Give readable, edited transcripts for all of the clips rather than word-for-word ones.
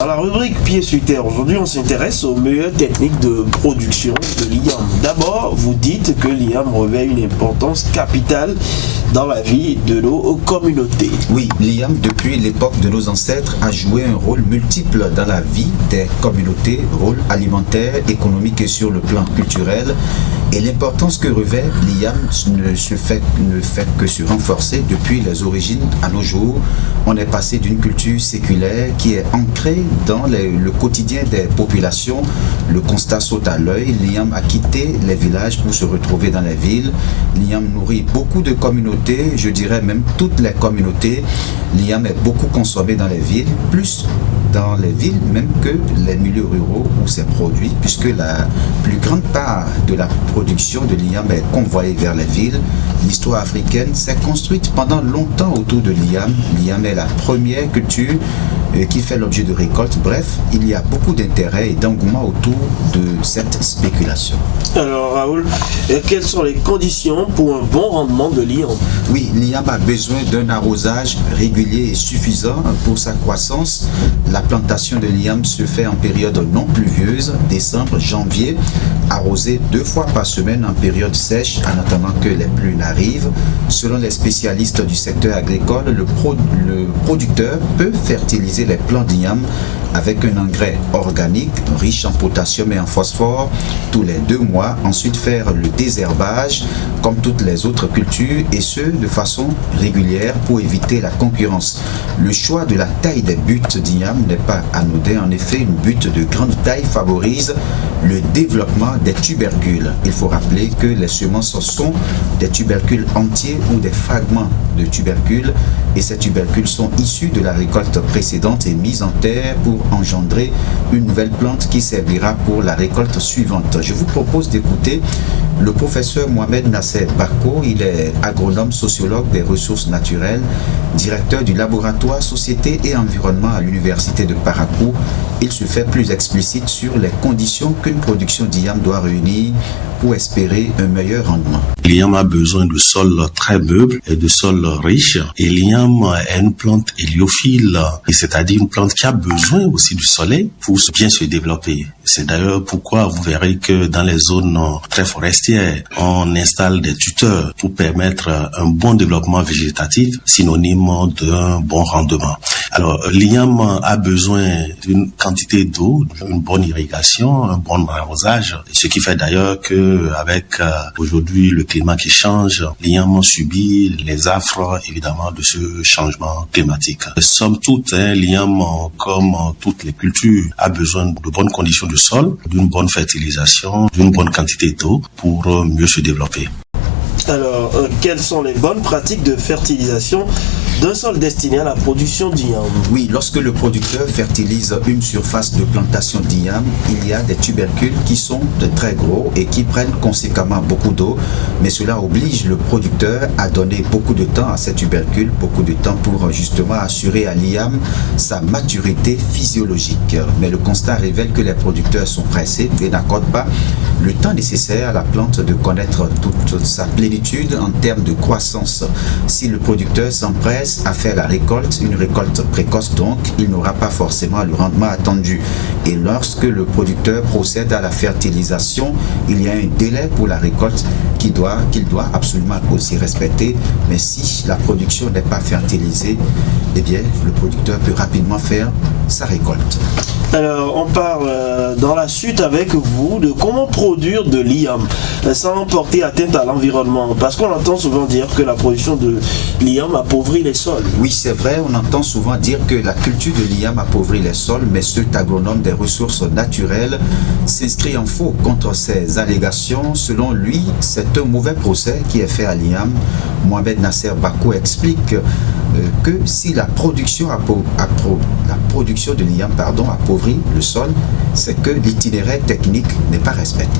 Dans la rubrique Pieds sur terre, aujourd'hui on s'intéresse aux meilleures techniques de production de l'IAM. D'abord, vous dites que l'IAM revêt une importance capitale dans la vie de nos communautés. Oui, l'IAM depuis l'époque de nos ancêtres a joué un rôle multiple dans la vie des communautés, rôle alimentaire, économique et sur le plan culturel. Et l'importance que revêt l'IAM ne fait que se renforcer depuis les origines à nos jours. On est passé d'une culture séculaire qui est ancrée dans le quotidien des populations. Le constat saute à l'œil. L'IAM a quitté les villages pour se retrouver dans les villes. L'IAM nourrit beaucoup de communautés, je dirais même toutes les communautés. L'IAM est beaucoup consommé dans les villes, plus dans les villes même que les milieux ruraux où c'est produit, puisque la plus grande part de la production de l'IAM est convoyée vers les villes. L'histoire africaine s'est construite pendant longtemps autour de l'IAM. L'IAM est la première culture qui fait l'objet de récoltes. Bref, il y a beaucoup d'intérêt et d'engouement autour de cette spéculation. Alors Raoul, quelles sont les conditions pour un bon rendement de l'IAM? Oui, l'IAM a besoin d'un arrosage régulier et suffisant pour sa croissance. La plantation de l'IAM se fait en période non pluvieuse, décembre, janvier, arrosée 2 fois par semaine en période sèche en attendant que les pluies n'arrivent. Selon les spécialistes du secteur agricole, le producteur peut fertiliser les plants d'IAM avec un engrais organique riche en potassium et en phosphore tous les 2 mois, ensuite faire le désherbage comme toutes les autres cultures et ce de façon régulière pour éviter la concurrence. Le choix de la taille des buttes d'IAM n'est pas anodin, en effet une butte de grande taille favorise le développement des tubercules. Il faut rappeler que les semences sont des tubercules entiers ou des fragments de tubercules et ces tubercules sont issus de la récolte précédente et mis en terre pour engendrer une nouvelle plante qui servira pour la récolte suivante. Je vous propose d'écouter le professeur Mohamed Nasser Bako. Il est agronome sociologue des ressources naturelles, directeur du laboratoire Société et Environnement à l'université de Parakou. Il se fait plus explicite sur les conditions qu'une production d'IAM doit réunir pour espérer un meilleur rendement. L'IAM a besoin de sols très meubles et de sols riches. Et l'IAM est une plante héliophile, c'est-à-dire une plante qui a besoin aussi du soleil pour bien se développer. C'est d'ailleurs pourquoi vous verrez que dans les zones très forestières, on installe des tuteurs pour permettre un bon développement végétatif, synonyme d'un bon rendement. Alors, l'IAM a besoin d'une quantité d'eau, d'une bonne irrigation, un bon arrosage, ce qui fait d'ailleurs que avec aujourd'hui le climat qui change, l'IAM subit les affres évidemment de ce changement climatique. Somme toute, l'IAM, comme toutes les cultures, a besoin de bonnes conditions de sol, d'une bonne fertilisation, d'une bonne quantité d'eau pour mieux se développer. Alors, quelles sont les bonnes pratiques de fertilisation d'un sol destiné à la production d'IAM? Oui, lorsque le producteur fertilise une surface de plantation d'IAM, il y a des tubercules qui sont de très gros et qui prennent conséquemment beaucoup d'eau, mais cela oblige le producteur à donner beaucoup de temps à ces tubercules, beaucoup de temps pour justement assurer à l'IAM sa maturité physiologique. Mais le constat révèle que les producteurs sont pressés et n'accordent pas le temps nécessaire à la plante de connaître toute sa plénitude en termes de croissance. Si le producteur s'empresse à faire la récolte, une récolte précoce donc, il n'aura pas forcément le rendement attendu. Et lorsque le producteur procède à la fertilisation, il y a un délai pour la récolte qu'il doit absolument aussi respecter. Mais si la production n'est pas fertilisée, eh bien, le producteur peut rapidement faire sa récolte. Alors, on parle dans la suite avec vous de comment produire de l'IAM sans porter atteinte à l'environnement. Parce qu'on entend souvent dire que la production de l'IAM appauvrit les sols. Oui, c'est vrai, on entend souvent dire que la culture de l'IAM appauvrit les sols, mais cet agronome des ressources naturelles s'inscrit en faux contre ces allégations. Selon lui, c'est un mauvais procès qui est fait à l'IAM. Mohamed Nasser Bako explique que si la production de l'IAM appauvrit le sol, c'est que l'itinéraire technique n'est pas respecté.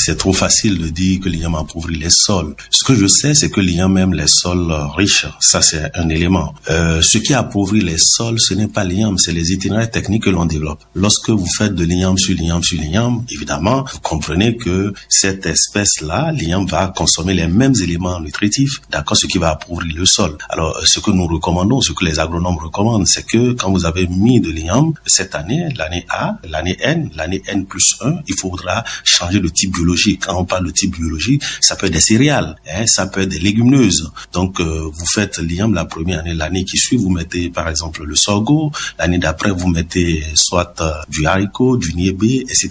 c'est trop facile de dire que l'IAM appauvrit les sols. Ce que je sais, c'est que l'IAM aime les sols riches. Ça, c'est un élément. Ce qui appauvrit les sols, ce n'est pas l'IAM, c'est les itinéraires techniques que l'on développe. Lorsque vous faites de l'IAM sur l'IAM sur l'IAM, évidemment, vous comprenez que cette espèce-là, l'IAM va consommer les mêmes éléments nutritifs, d'accord, ce qui va appauvrir le sol. Alors, ce que nous recommandons, ce que les agronomes recommandent, c'est que quand vous avez mis de l'IAM, cette année, l'année A, l'année N+1, il faudra changer de type biologique. Quand on parle de type biologique, ça peut être des céréales, ça peut être des légumineuses. Donc, vous faites l'IAM la première année, l'année qui suit, vous mettez par exemple le sorgho, l'année d'après, vous mettez soit du haricot, du niébé, etc.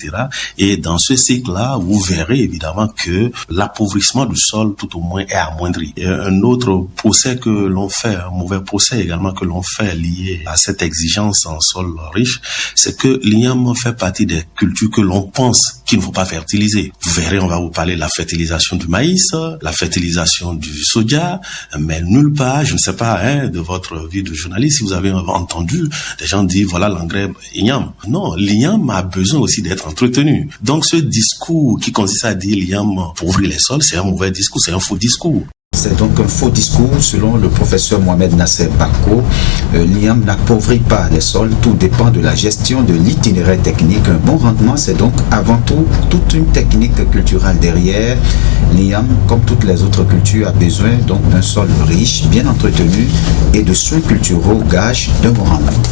Et dans ce cycle-là, vous verrez évidemment que l'appauvrissement du sol, tout au moins, est amoindri. Et un autre procès que l'on fait, un mauvais procès également que l'on fait lié à cette exigence en sol riche, c'est que l'IAM fait partie des cultures que l'on pense qu'il ne faut pas fertiliser. Vous verrez, on va vous parler de la fertilisation du maïs, la fertilisation du soja, mais nulle part, je ne sais pas, de votre vie de journaliste, si vous avez entendu des gens dire, voilà l'engrais IAM. Non, l'IAM a besoin aussi d'être entretenu. Donc ce discours qui consiste à dire l'IAM appauvrit les sols, c'est un mauvais discours, c'est un faux discours. C'est donc un faux discours selon le professeur Mohamed Nasser Bako. L'IAM n'appauvrit pas les sols, tout dépend de la gestion de l'itinéraire technique. Un bon rendement, c'est donc avant tout toute une technique culturelle derrière. L'IAM, comme toutes les autres cultures, a besoin donc d'un sol riche, bien entretenu et de soins culturaux, gage d'un bon rendement.